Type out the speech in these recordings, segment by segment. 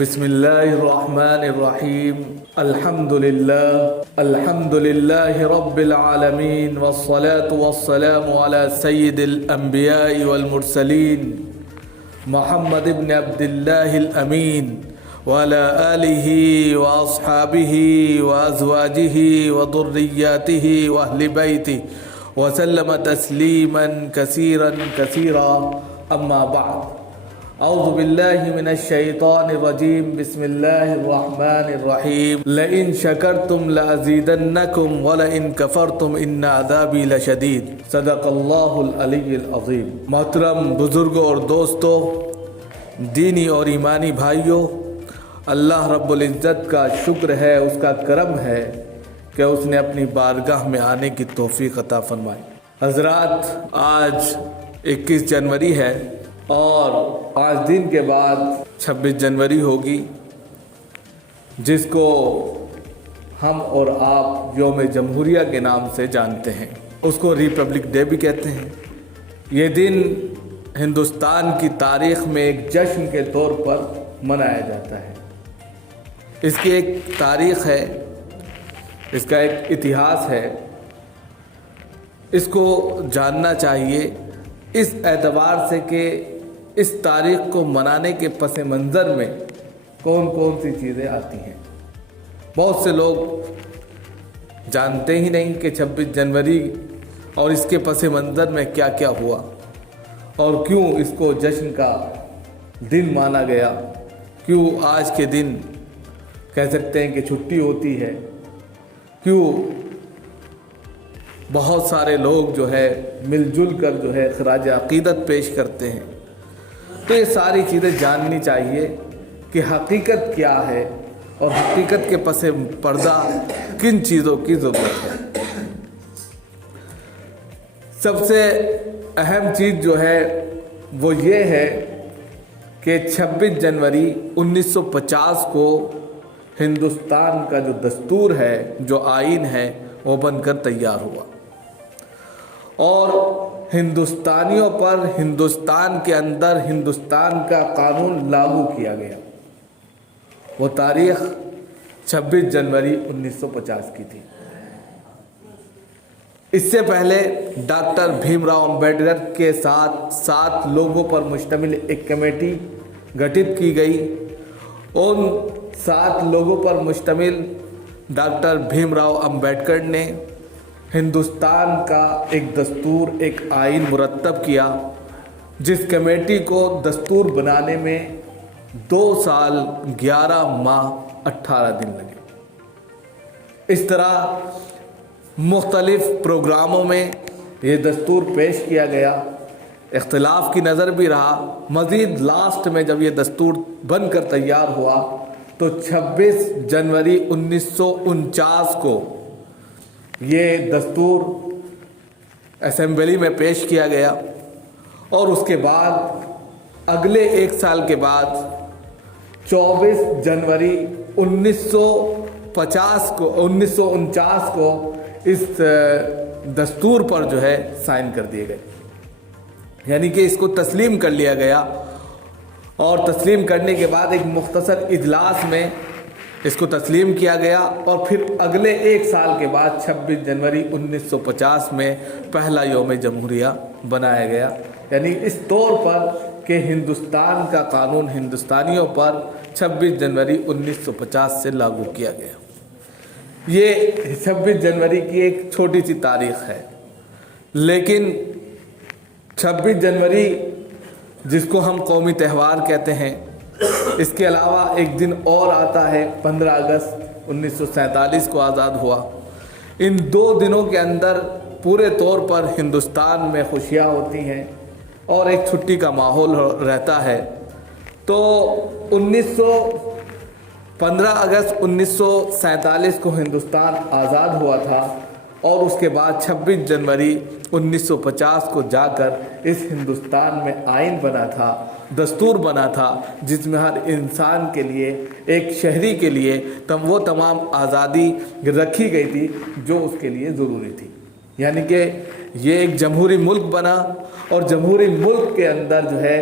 बिस्मिल्लाहिर्रहमानिर्रहीम अल्हम्दुलिल्लाहि रब्बिल आलमीन वस्सलातु वस्सलामु अला सय्यिदिल अंबिया'i वल मुरसलीन मुहम्मद इब्न अब्दिल्लाहिल अमीन व अला आलिहि व अस्हाबिहि व अज़वाजिहि व दुर्रिय्यातिहि व अहलि बैतिहि व सल्लम तस्लीमन कसीरन कसीरा अम्मा बअद। औज़ु बिल्लाहि मिनश शैतानिर रजीम बिस्मिल्लाहिर्रहमानिर्रहीम लइन शकरतुम लअज़ीदन्नकुम व लइन कफरतुम इन्न अज़ाबी लशदीद। सदक़ल्लाहुल अलीयुल अज़ीम। मोहतरम बुज़ुर्गों और दोस्तों, दीनी और ईमानी भाइयों, अल्लाह रब्बुल इज़्ज़त का शुक्र है, उसका करम है कि उसने अपनी बारगाह में आने की तौफ़ीक़ अता फरमाई। हज़रात, आज 21 जनवरी है और 5 दिन के बाद 26 जनवरी होगी, जिसको हम और आप यौम जमहूरिया के नाम से जानते हैं। उसको रिपब्लिक डे भी कहते हैं। ये दिन हिंदुस्तान की तारीख़ में एक जश्न के तौर पर मनाया जाता है। इसकी एक तारीख़ है, इसका एक इतिहास है, इसको जानना चाहिए इस एतबार से कि इस तारीख़ को मनाने के पस मंज़र में कौन कौन सी चीज़ें आती हैं। बहुत से लोग जानते ही नहीं कि 26 जनवरी और इसके पस मंज़र में क्या क्या हुआ और क्यों इसको जश्न का दिन माना गया, क्यों आज के दिन कह सकते हैं कि छुट्टी होती है, क्यों बहुत सारे लोग जो है मिलजुल कर जो है खराज अक़ीदत पेश करते हैं। तो ये सारी चीज़ें जाननी चाहिए कि हकीकत क्या है और हकीकत के पस पर्दा किन चीज़ों की ज़रूरत है। सबसे अहम चीज़ जो है वो ये है कि 26 जनवरी 1950 को हिंदुस्तान का जो दस्तूर है, जो आइन है, वो बनकर तैयार हुआ और हिंदुस्तानियों पर हिंदुस्तान के अंदर हिंदुस्तान का कानून लागू किया गया। वो तारीख़ 26 जनवरी 1950 की थी। इससे पहले डॉक्टर भीमराव अंबेडकर के साथ 7 लोगों पर मुश्तमिल एक कमेटी गठित की गई। उन 7 लोगों पर मुश्तमिल डॉक्टर भीमराव अंबेडकर ने हिंदुस्तान का एक दस्तूर, एक आइन मुरतब किया, जिस कमेटी को दस्तूर बनाने में 2 साल 11 माह 18 दिन लगे। इस तरह मुख्तलिफ प्रोग्रामों में ये दस्तूर पेश किया गया, इख्तिलाफ की नज़र भी रहा। मज़ीद लास्ट में जब ये दस्तूर बनकर तैयार हुआ तो 26 जनवरी 1949 को ये दस्तूर असेंबली में पेश किया गया और उसके बाद अगले 1 साल के बाद 24 जनवरी 1949 को इस दस्तूर पर जो है साइन कर दिए गए, यानी कि इसको तस्लीम कर लिया गया। और तस्लीम करने के बाद एक मुख्तसर इजलास में इसको तस्लीम किया गया और फिर अगले 1 साल के बाद 26 जनवरी 1950 में पहला यौम जमहूरिया बनाया गया। यानी इस तौर पर कि हिंदुस्तान का कानून हिंदुस्तानियों पर 26 जनवरी 1950 से लागू किया गया। ये 26 जनवरी की एक छोटी सी तारीख़ है, लेकिन 26 जनवरी जिसको हम कौमी त्यौहार कहते हैं, इसके अलावा एक दिन और आता है 15 अगस्त 1947 को आज़ाद हुआ। इन 2 दिनों के अंदर पूरे तौर पर हिंदुस्तान में खुशियाँ होती हैं और एक छुट्टी का माहौल रहता है। तो 15 अगस्त 1947 को हिंदुस्तान आज़ाद हुआ था और उसके बाद 26 जनवरी 1950 को जाकर इस हिंदुस्तान में आइन बना था, दस्तूर बना था, जिसमें हर इंसान के लिए, एक शहरी के लिए वो तमाम आज़ादी रखी गई थी जो उसके लिए ज़रूरी थी। यानी कि ये एक जमहूरी मुल्क बना और जमहूरी मुल्क के अंदर जो है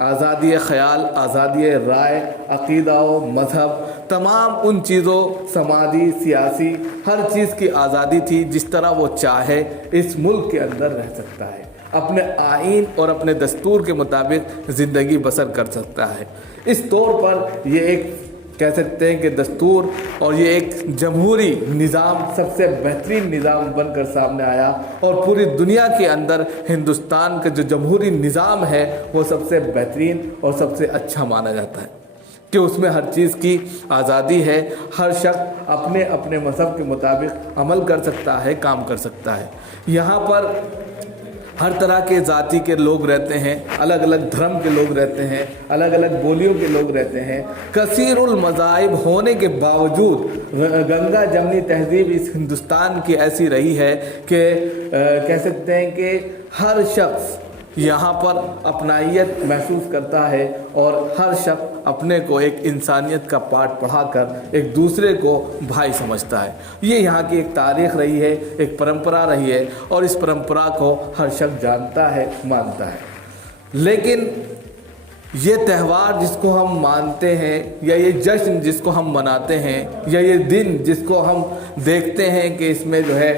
आज़ादी ख़याल, आज़ादी राय, अक़ीदा व मज़हब, तमाम उन चीज़ों, समाजी, सियासी, हर चीज़ की आज़ादी थी। जिस तरह वो चाहे इस मुल्क के अंदर रह सकता है, अपने आइन और अपने दस्तूर के मुताबिक ज़िंदगी बसर कर सकता है। इस तौर पर ये एक कह सकते हैं कि दस्तूर और ये एक जमहूरी निज़ाम सबसे बेहतरीन निज़ाम बनकर सामने आया और पूरी दुनिया के अंदर हिंदुस्तान का जो जमहूरी निज़ाम है वो सबसे बेहतरीन और सबसे अच्छा माना जाता है कि उसमें हर चीज़ की आज़ादी है। हर शख्स अपने अपने मज़हब के मुताबिक अमल कर सकता है, काम कर सकता है। यहाँ पर हर तरह के जाति के लोग रहते हैं, अलग अलग धर्म के लोग रहते हैं, अलग अलग बोलियों के लोग रहते हैं। कसीरुल मज़ाहिब होने के बावजूद गंगा जमनी तहज़ीब इस हिंदुस्तान की ऐसी रही है कि कह सकते हैं कि हर शख्स यहाँ पर अपनाइयत महसूस करता है और हर शख्स अपने को एक इंसानियत का पाठ पढ़ाकर एक दूसरे को भाई समझता है। ये यहाँ की एक तारीख़ रही है, एक परंपरा रही है और इस परंपरा को हर शख्स जानता है, मानता है। लेकिन ये त्यौहार जिसको हम मानते हैं या ये जश्न जिसको हम मनाते हैं या ये दिन जिसको हम देखते हैं कि इसमें जो है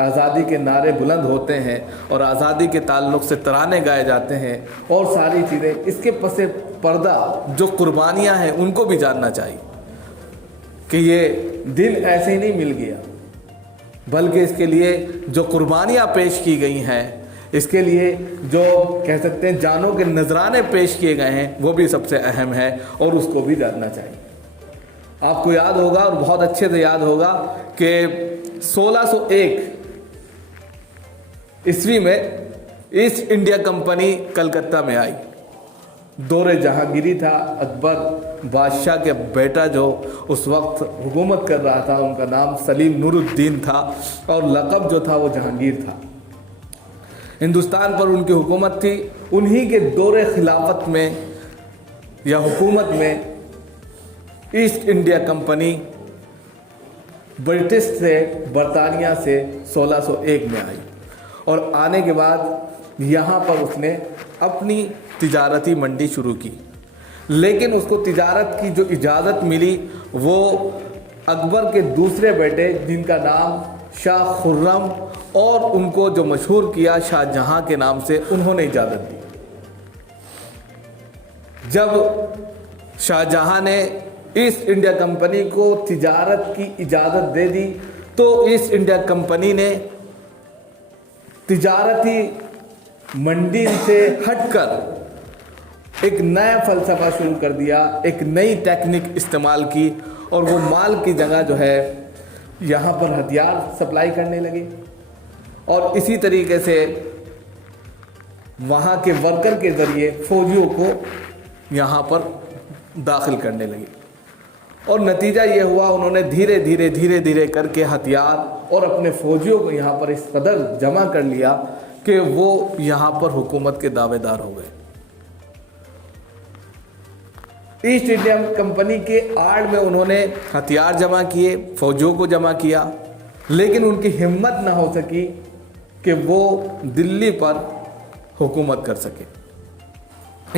आज़ादी के नारे बुलंद होते हैं और आज़ादी के ताल्लुक़ से तराने गाए जाते हैं और सारी चीज़ें, इसके पसे पर्दा जो कुर्बानियाँ हैं उनको भी जानना चाहिए कि ये दिन ऐसे ही नहीं मिल गया, बल्कि इसके लिए जो कुर्बानियाँ पेश की गई हैं, इसके लिए जो कह सकते हैं जानों के नजराने पेश किए गए हैं, वो भी सबसे अहम है और उसको भी जानना चाहिए। आपको याद होगा और बहुत अच्छे से याद होगा कि 1601 ईस्वी में ईस्ट इंडिया कंपनी कलकत्ता में आई। दौरे जहांगीरी था, अकबर बादशाह के बेटा जो उस वक्त हुकूमत कर रहा था, उनका नाम सलीम नूरुद्दीन था और लक़ब जो था वो जहांगीर था। हिंदुस्तान पर उनकी हुकूमत थी। उन्हीं के दौरे खिलाफत में या हुकूमत में ईस्ट इंडिया कंपनी ब्रिटिश से, बरतानिया से 1601 में आई और आने के बाद यहाँ पर उसने अपनी तिजारती मंडी शुरू की। लेकिन उसको तिजारत की जो इजाज़त मिली वो अकबर के दूसरे बेटे जिनका नाम शाह खुर्रम और उनको जो मशहूर किया शाहजहां के नाम से, उन्होंने इजाज़त दी। जब शाहजहां ने ईस्ट इंडिया कंपनी को तिजारत की इजाज़त दे दी तो ईस्ट इंडिया कंपनी ने तिजारती मंडी से हटकर एक नया फ़लसफ़ा शुरू कर दिया, एक नई टेक्निक इस्तेमाल की और वो माल की जगह जो है यहाँ पर हथियार सप्लाई करने लगे और इसी तरीके से वहाँ के वर्कर के ज़रिए फ़ौजियों को यहाँ पर दाखिल करने लगे और नतीजा ये हुआ, उन्होंने धीरे धीरे करके हथियार और अपने फ़ौजियों को यहाँ पर इस कदर जमा कर लिया कि वो यहाँ पर हुकूमत के दावेदार हो गए। ईस्ट इंडिया कंपनी के आड़ में उन्होंने हथियार जमा किए, फ़ौजियों को जमा किया, लेकिन उनकी हिम्मत ना हो सकी कि वो दिल्ली पर हुकूमत कर सके,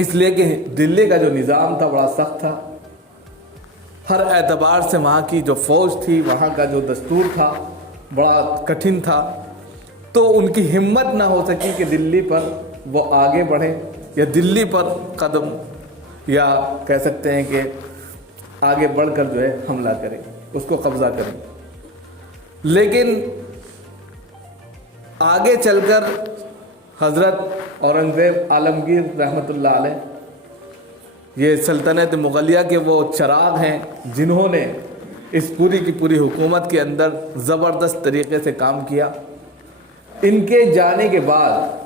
इसलिए कि दिल्ली का जो निज़ाम था बड़ा सख्त था। हर एतबार से वहाँ की जो फ़ौज थी, वहाँ का जो दस्तूर था बड़ा कठिन था। तो उनकी हिम्मत ना हो सकी कि दिल्ली पर वो आगे बढ़ें या दिल्ली पर कदम या कह सकते हैं कि आगे बढ़कर जो है हमला करें, उसको कब्ज़ा करें। लेकिन आगे चलकर हज़रत औरंगज़ेब आलमगीर रहमतुल्लाह अलैह, ये सल्तनत मुग़लिया के वो चराग हैं जिन्होंने इस पूरी की पूरी हुकूमत के अंदर ज़बरदस्त तरीक़े से काम किया। इनके जाने के बाद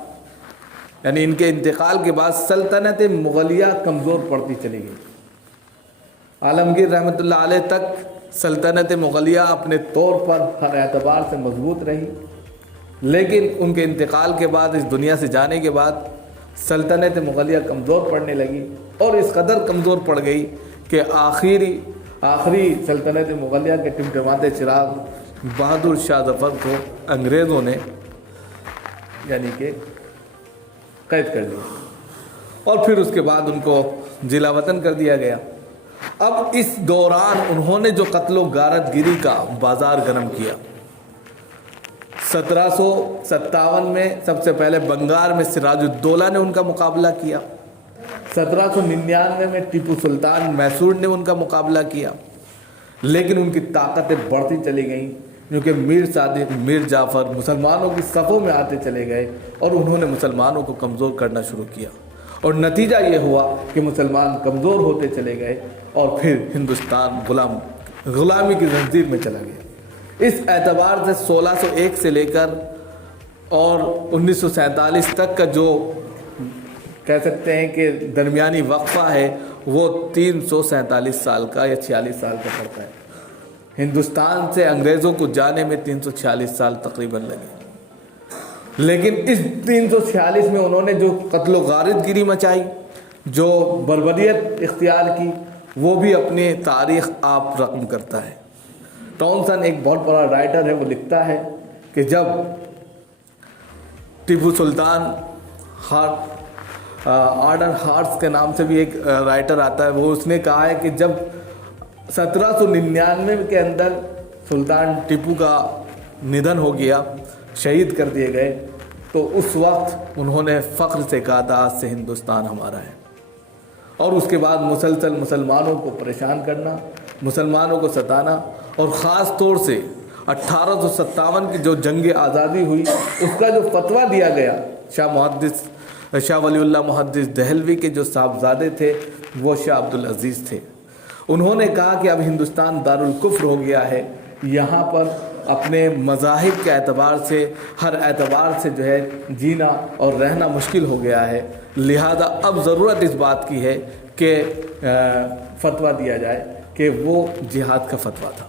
यानी इनके इंतकाल के बाद सल्तनत मुग़लिया कमज़ोर पड़ती चली गई। आलमगीर रहमतुल्लाह अलैह तक सल्तनत मुग़लिया अपने तौर पर हर एतबार से मजबूत रही, लेकिन उनके इंतकाल के बाद, इस दुनिया से जाने के बाद सल्तनत मुग़लिया कमज़ोर पड़ने लगी और इस कदर कमज़ोर पड़ गई कि आखिरी सल्तनत मुग़लिया के टिमटिमाते चिराग बहादुर शाह ज़फ़र को अंग्रेज़ों ने यानी कि कैद कर लिया और फिर उसके बाद उनको जिला वतन कर दिया गया। अब इस दौरान उन्होंने जो कत्लो गारतगिरी का बाजार गर्म किया, 1757 में सबसे पहले बंगाल में सिराजुद्दौला ने उनका मुकाबला किया, 1799 में टीपू सुल्तान मैसूर ने उनका मुकाबला किया, लेकिन उनकी ताकतें बढ़ती चली गईं क्योंकि मीर सादिक, मीर जाफ़र मुसलमानों की सफ़ों में आते चले गए और उन्होंने मुसलमानों को कमज़ोर करना शुरू किया और नतीजा ये हुआ कि मुसलमान कमज़ोर होते चले गए और फिर हिंदुस्तान गुलामी की जंजीर में चला गया। इस एतबार से 1601 से लेकर और 1947 तक का जो कह सकते हैं कि दरमियानी वक्फा है वो 347 साल का या 46 साल का पड़ता है। हिंदुस्तान से अंग्रेज़ों को जाने में 346 साल तकरीबन लगे, लेकिन इस 346 में उन्होंने जो कत्लो गारतगिरी मचाई, जो बर्बरियत इख्तियार की, वो भी अपनी तारीख़ आप रकम करता है। टॉनसन एक बहुत बड़ा राइटर है, वो लिखता है कि जब टीपू सुल्तान आर्डर हार्ट्स के नाम से भी एक राइटर आता है, वो उसने कहा है कि जब 1799 के अंदर सुल्तान टीपू का निधन हो गया, शहीद कर दिए गए, तो उस वक्त उन्होंने फ़ख्र से कहा था आज से हिंदुस्तान हमारा है। और उसके बाद मुसलसल मुसलमानों को परेशान करना, मुसलमानों को सताना और ख़ास तौर से 1857 की जो जंग आज़ादी हुई उसका जो फतवा दिया गया, शाह वलीउल्लाह मुहद्दिस दहलवी के जो साहबजादे थे वो शाह अब्दुल अज़ीज़ थे। उन्होंने कहा कि अब हिंदुस्तान दारुल कुफ्र हो गया है, यहाँ पर अपने मज़ाहिब के एतबार से हर एतबार से जो है जीना और रहना मुश्किल हो गया है, लिहाजा अब ज़रूरत इस बात की है कि फतवा दिया जाए कि वो जिहाद का फतवा था।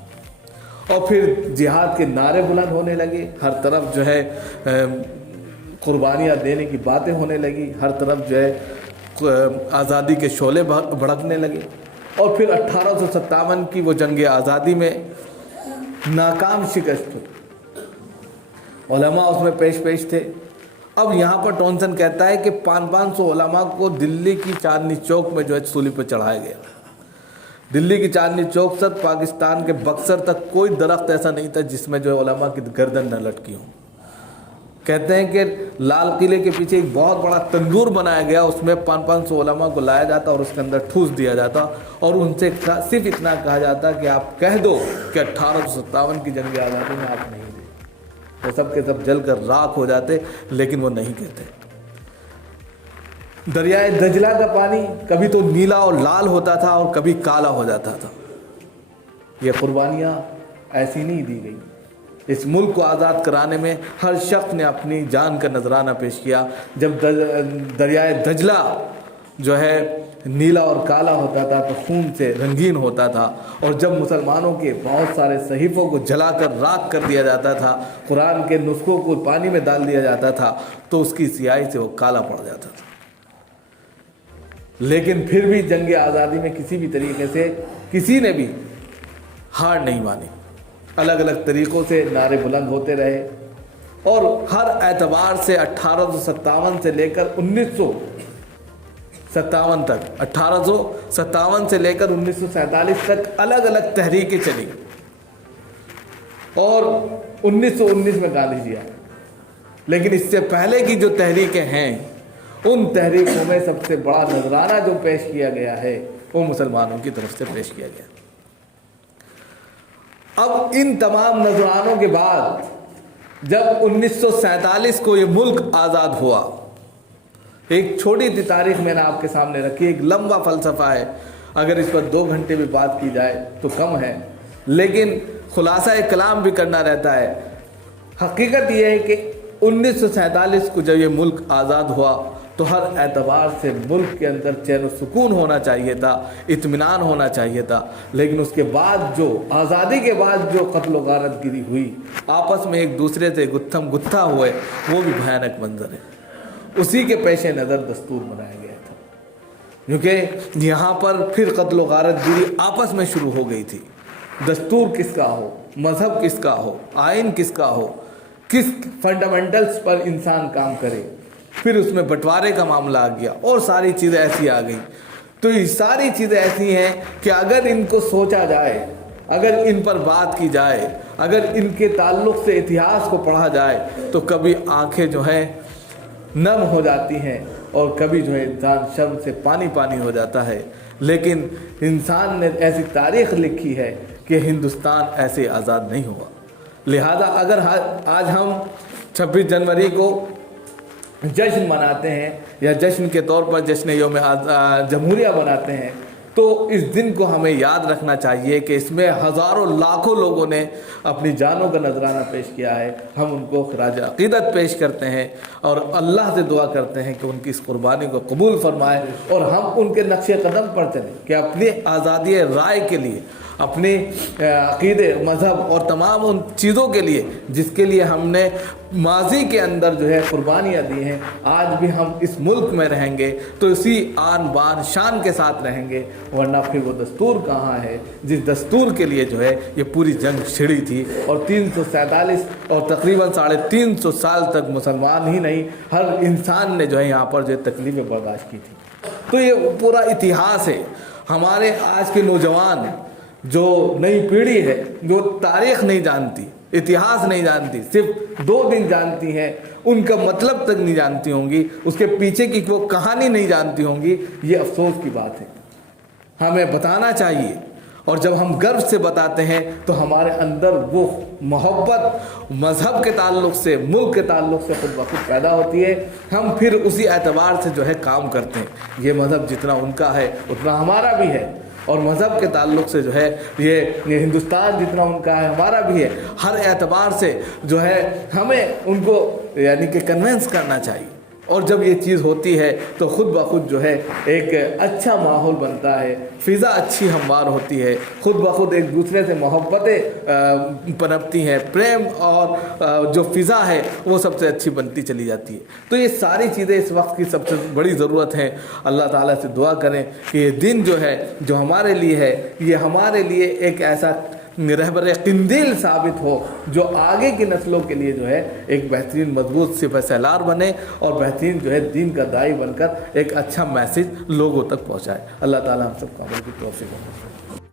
और फिर जिहाद के नारे बुलंद होने लगे, हर तरफ जो है कुर्बानियाँ देने की बातें होने लगी, हर तरफ जो है आज़ादी के शोले भड़कने लगे। और फिर 1857 की वो जंग आज़ादी में नाकाम शिकस्त हुई, उलमा उसमें पेश थे। अब यहाँ पर टॉनसन कहता है कि 500 उलमा को दिल्ली की चांदनी चौक में जो है सूली पर चढ़ाया गया। दिल्ली की चांदनी चौक से पाकिस्तान के बक्सर तक कोई दरख्त ऐसा नहीं था जिसमें जो है उलमा की गर्दन न लटकी हो। कहते हैं कि लाल किले के पीछे एक बहुत बड़ा तंदूर बनाया गया, उसमें 500 उलमा को लाया जाता और उसके अंदर ठूस दिया जाता और उनसे सिर्फ इतना कहा जाता कि आप कह दो कि 1857 की जंग आज़ादी में आप नहीं थे। वो सब के सब जल कर राख हो जाते, लेकिन वो नहीं कहते। दरियाए दजला का पानी कभी तो नीला और लाल होता था और कभी काला हो जाता था। ये कुर्बानियाँ ऐसी नहीं दी गई। इस मुल्क को आज़ाद कराने में हर शख्स ने अपनी जान का नजराना पेश किया। जब दरियाए दजला जो है नीला और काला होता था तो खून से रंगीन होता था, और जब मुसलमानों के बहुत सारे सहीफ़ों को जलाकर राख कर दिया जाता था, कुरान के नुस्खों को पानी में डाल दिया जाता था, तो उसकी स्याही से वो काला पड़ जाता था। लेकिन फिर भी जंग आज़ादी में किसी भी तरीके से किसी ने भी हार नहीं मानी। अलग अलग तरीक़ों से नारे बुलंद होते रहे और हर एतबार से 1857 से लेकर 1957 तक, 1857 से लेकर 1947 तक अलग अलग तहरीकें चली और 1919 में गांधी जी आए। लेकिन इससे पहले की जो तहरीकें हैं, उन तहरीकों में सबसे बड़ा नजराना जो पेश किया गया है वो मुसलमानों की तरफ से पेश किया गया। अब इन तमाम नजरानों के बाद जब 1947 को ये मुल्क आज़ाद हुआ, एक छोटी सी तारीख मैंने आपके सामने रखी, एक लंबा फ़लसफ़ा है, अगर इस पर 2 घंटे भी बात की जाए तो कम है, लेकिन खुलासा कलाम भी करना रहता है। हकीकत यह है कि 1947 को जब ये मुल्क आज़ाद हुआ तो हर एतबार से मुल्क के अंदर चैन और सुकून होना चाहिए था, इत्मीनान होना चाहिए था। लेकिन उसके बाद जो आज़ादी के बाद जो कत्ल गारतगिरी हुई, आपस में एक दूसरे से गुत्थम गुत्था हुए, वो भी भयानक मंजर है। उसी के पेश नज़र दस्तूर बनाया गया था, क्योंकि यहाँ पर फिर कत्ल गारतगिरी आपस में शुरू हो गई थी। दस्तूर किसका हो, मज़हब किसका हो, आइन किसका हो, किस फंडामेंटल्स पर इंसान काम करे। फिर उसमें बंटवारे का मामला आ गया और सारी चीज़ें ऐसी आ गई। तो ये सारी चीज़ें ऐसी हैं कि अगर इनको सोचा जाए, अगर इन पर बात की जाए, अगर इनके ताल्लुक़ से इतिहास को पढ़ा जाए तो कभी आंखें जो हैं नम हो जाती हैं और कभी जो है इंसान शर्म से पानी पानी हो जाता है। लेकिन इंसान ने ऐसी तारीख़ लिखी है कि हिंदुस्तान ऐसे आज़ाद नहीं हुआ। लिहाजा अगर आज हम 26 जनवरी को जश्न मनाते हैं या जश्न के तौर पर जश्न यौम जमहूरिया मनाते हैं, तो इस दिन को हमें याद रखना चाहिए कि इसमें हज़ारों लाखों लोगों ने अपनी जानों का नजराना पेश किया है। हम उनको खराज अक़ीदत पेश करते हैं और अल्लाह से दुआ करते हैं कि उनकी इस कुर्बानी को कबूल फरमाए और हम उनके नक्शे कदम पर चलें कि अपनी आज़ादी राय के लिए, अपने अक़ीदे, मज़हब और तमाम उन चीज़ों के लिए जिसके लिए हमने माजी के अंदर जो है कुर्बानियाँ दी हैं, आज भी हम इस मुल्क में रहेंगे तो इसी आन बान शान के साथ रहेंगे। वरना फिर वो दस्तूर कहाँ है जिस दस्तूर के लिए जो है ये पूरी जंग छिड़ी थी और 347 और तकरीबन 350 साल तक मुसलमान ही नहीं हर इंसान ने जो है यहाँ पर जो है तकलीफ़ें बर्दाश्त की थी। तो ये पूरा इतिहास है। हमारे आज के नौजवान जो नई पीढ़ी है, जो तारीख़ नहीं जानती, इतिहास नहीं जानती, सिर्फ 2 दिन जानती हैं, उनका मतलब तक नहीं जानती होंगी, उसके पीछे की वो कहानी नहीं जानती होंगी, ये अफसोस की बात है। हमें बताना चाहिए और जब हम गर्व से बताते हैं तो हमारे अंदर वो मोहब्बत मज़हब के ताल्लुक़ से, मुल्क के ताल्लुक़ से खुद ब खुद पैदा होती है। हम फिर उसी एतबार से जो है काम करते हैं। ये मज़हब जितना उनका है उतना हमारा भी है और मज़हब के ताल्लुक़ से जो है ये हिंदुस्तान जितना उनका है हमारा भी है। हर एतबार से जो है हमें उनको यानी कि कन्विंस करना चाहिए और जब ये चीज़ होती है तो ख़ुद ब खुद जो है एक अच्छा माहौल बनता है, फ़िज़ा अच्छी हमवार होती है, ख़ुद ब खुद एक दूसरे से मोहब्बतें पनपती हैं, प्रेम और जो फ़िज़ा है वो सबसे अच्छी बनती चली जाती है। तो ये सारी चीज़ें इस वक्त की सबसे बड़ी ज़रूरत है। अल्लाह ताला से दुआ करें कि ये दिन जो है जो हमारे लिए है ये हमारे लिए एक ऐसा रहबर क़िंदील साबित हो जो आगे की नस्लों के लिए जो है एक बेहतरीन मजबूत सिपह सलार बने और बेहतरीन जो है दीन का दाई बनकर एक अच्छा मैसेज लोगों तक पहुँचाए। अल्लाह ताला हम सबको अमल की तौफीक दे।